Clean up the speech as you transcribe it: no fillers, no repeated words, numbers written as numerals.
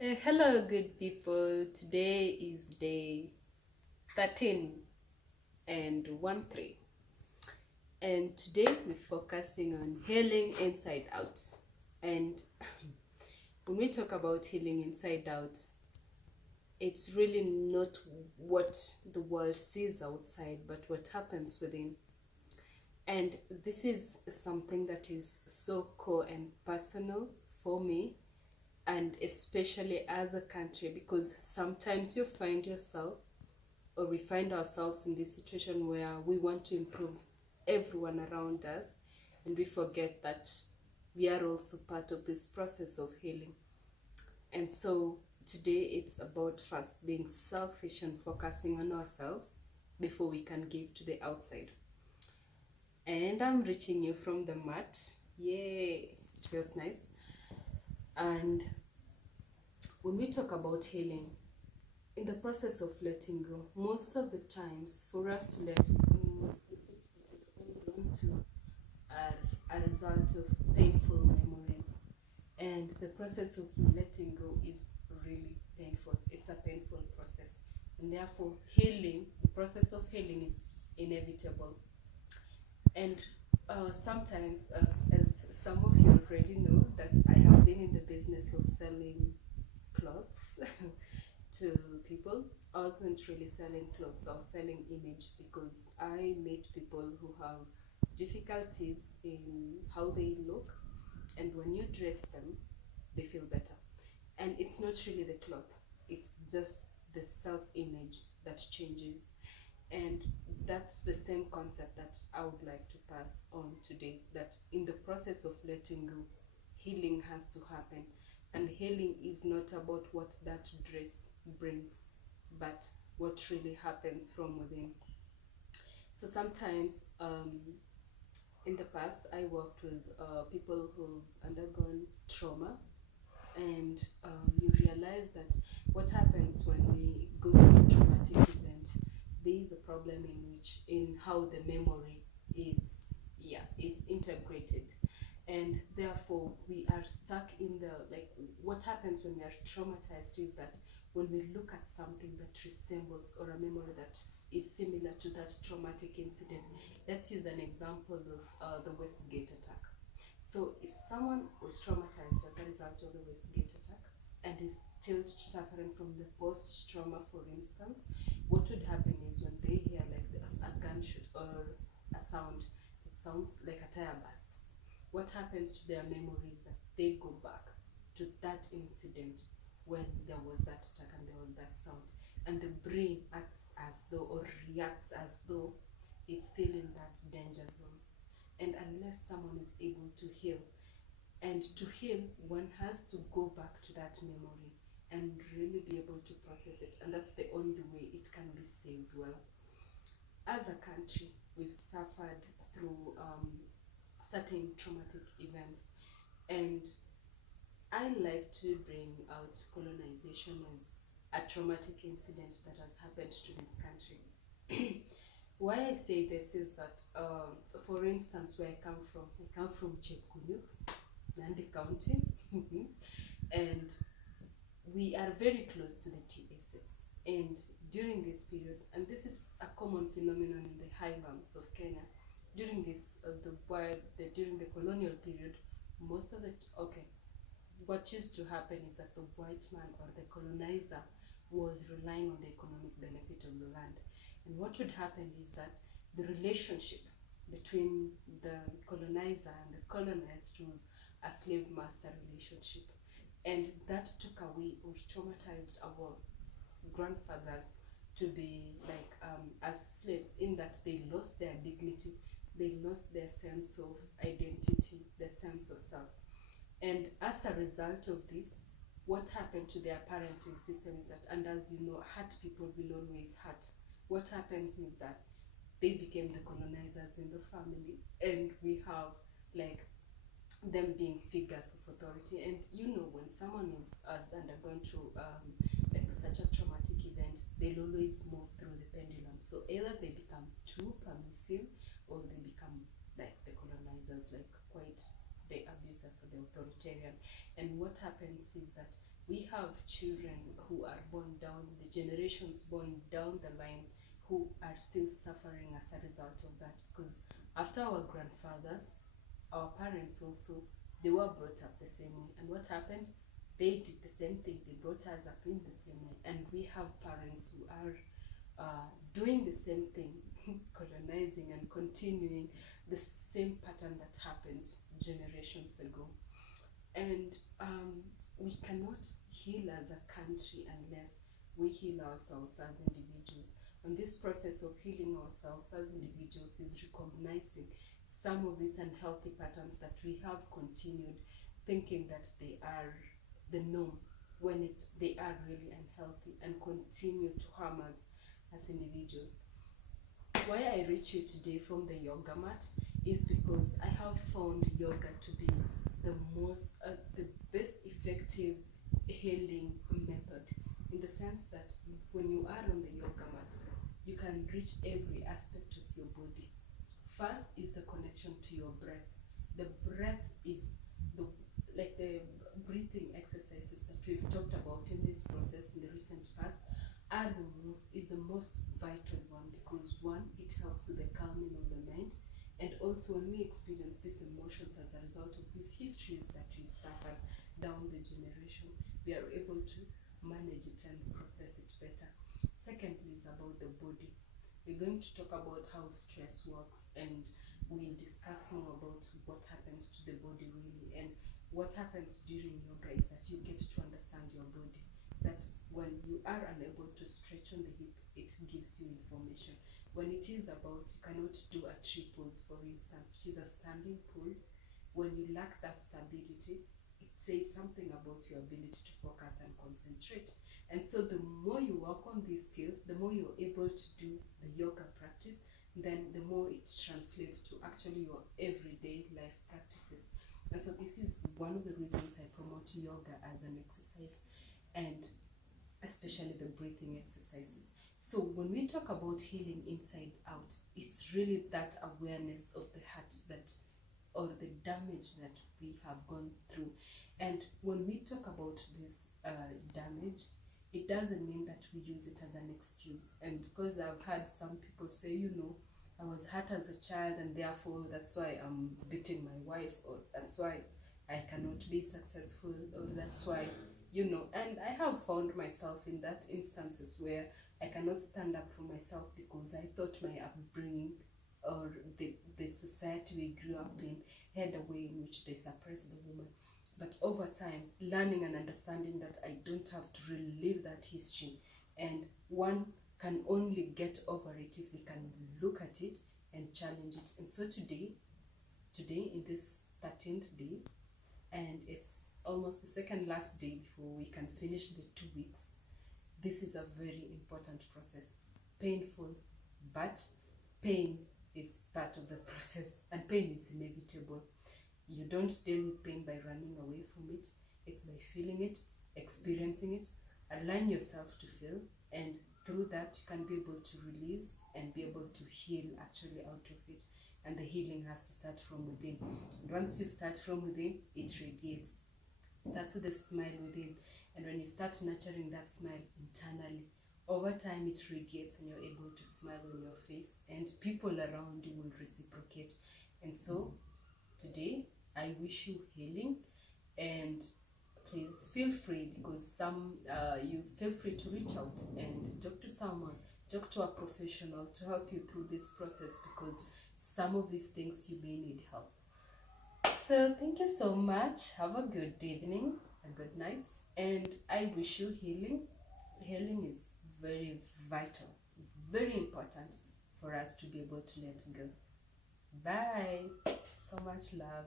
Hello, good people. Today is day 13 and 1 3. And today we're focusing on healing inside out. And when we talk about healing inside out, it's really not what the world sees outside, but what happens within. And this is something that is so core and personal for me, and especially as a country, because sometimes you find yourself or we find ourselves in this situation where we want to improve everyone around us, and we forget that we are also part of this process of healing. And so today it's about first being selfish and focusing on ourselves before we can give to the outside. And I'm reaching you from the mat. Yay, it feels nice. And when we talk about healing, in the process of letting go, most of the times for us to let go, hold on to are a result of painful memories. And the process of letting go is really painful. It's a painful process. And therefore, healing, the process of healing is inevitable. And sometimes, as some of you already know, that I have been in the business of selling clothes to people. I wasn't really selling clothes, I was selling image, because I meet people who have difficulties in how they look, and when you dress them, they feel better. And it's not really the cloth, it's just the self image that changes. And that's the same concept that I would like to pass on today, that in the process of letting go, healing has to happen. And healing is not about what that dress brings, but what really happens from within. So sometimes, in the past, I worked with people who've undergone trauma, and you realize that what happens when we go through a traumatic event, there is a problem in how the memory is integrated, and therefore we are stuck in the, like, what happens when we are traumatized is that when we look at something that resembles, or a memory that is similar to that traumatic incident. Let's use an example of the Westgate attack. So if someone was traumatized as a result of the Westgate attack and is still suffering from the post-trauma, for instance, what would happen is when they hear like a gunshot or a sound, it sounds like a tire burst. What happens to their memories that they go back to that incident when there was that attack and there was that sound, and the brain acts as though, or reacts as though, it's still in that danger zone. And unless someone is able to heal, and to heal, one has to go back to that memory and really be able to process it, and that's the only way it can be saved well. As a country, we've suffered through certain traumatic events, and I like to bring out colonization as a traumatic incident that has happened to this country. Why I say this is that, for instance, where I come from Chepkunyu, Nandi County, and we are very close to the tea estates. And during these periods, and this is a common phenomenon in the highlands of Kenya, during this during the colonial period, most of the okay, what used to happen is that the white man or the colonizer was relying on the economic benefit of the land. And what would happen is that the relationship between the colonizer and the colonized was a slave master relationship. And that took away or traumatized our grandfathers to be like, as slaves, in that they lost their dignity, they lost their sense of identity, their sense of self. And as a result of this, what happened to their parenting system is that, and as you know, hurt people will always hurt. What happens is that they became the colonizers in the family, and we have like them being figures of authority. And you know, when someone has undergone through like such a traumatic event, they'll always move through the pendulum. So either they become too permissive, or they become like the colonizers, like quite the abusers or the authoritarian. And what happens is that we have children who are born down, the generations born down the line, who are still suffering as a result of that. Because after our grandfathers, our parents also, they were brought up the same way. And what happened? They did the same thing. They brought us up in the same way. And we have parents who are doing the same thing, colonizing and continuing the same pattern that happened generations ago. And we cannot heal as a country unless we heal ourselves as individuals. And this process of healing ourselves as individuals is recognizing some of these unhealthy patterns that we have continued thinking that they are the norm, when they are really unhealthy and continue to harm us as individuals. Why I reach you today from the yoga mat is because I have found yoga to be the best effective healing method, in the sense that when you are on the yoga mat, you can reach every aspect of your body. First is the connection to your breath. The breath is the breathing exercises that we've talked about in this process in the recent past is the most vital one, because one, it helps with the calming of the mind, and also when we experience these emotions as a result of these histories that we've suffered down the generation, we are able to manage it and process it better. Secondly is about the body. We're going to talk about how stress works, and we'll discuss more about what happens to the body really. And what happens during yoga is that you get to understand your body. That when you are unable to stretch on the hip, it gives you information. When it is about, you cannot do a tree pose, for instance, which is a standing pose, when you lack that stability, it says something about your ability to focus and concentrate. And so the more you work on these skills, the more you're able to do the yoga practice, then the more it translates to actually your everyday life practices. And so this is one of the reasons I promote yoga as an exercise, and especially the breathing exercises. So when we talk about healing inside out, it's really that awareness of the heart, that, or the damage that we have gone through. And when we talk about this damage, it doesn't mean that we use it as an excuse. And because I've had some people say, I was hurt as a child and therefore that's why I'm beating my wife, or that's why I cannot be successful, or that's why, and I have found myself in that instances where I cannot stand up for myself because I thought my upbringing or the society we grew up in had a way in which they suppressed the woman. But over time, learning and understanding that I don't have to relive that history, and one can only get over it if they can look at it and challenge it. And so today in this 13th day, and it's almost the second last day before we can finish the 2 weeks, this is a very important process. Painful, but pain is part of the process, and pain is inevitable. You don't deal with pain by running away from it. It's by feeling it, experiencing it, allowing yourself to feel, and through that you can be able to release and be able to heal actually out of it. And the healing has to start from within. And once you start from within, it radiates. It starts with a smile within. And when you start nurturing that smile internally, over time it radiates and you're able to smile on your face, and people around you will reciprocate. And so today I wish you healing, and please feel free, because you feel free to reach out and talk to someone, talk to a professional to help you through this process, because some of these things you may need help. So thank you so much. Have a good evening, a good night, and I wish you healing. Healing is very vital, very important for us to be able to let go. Bye. So much love.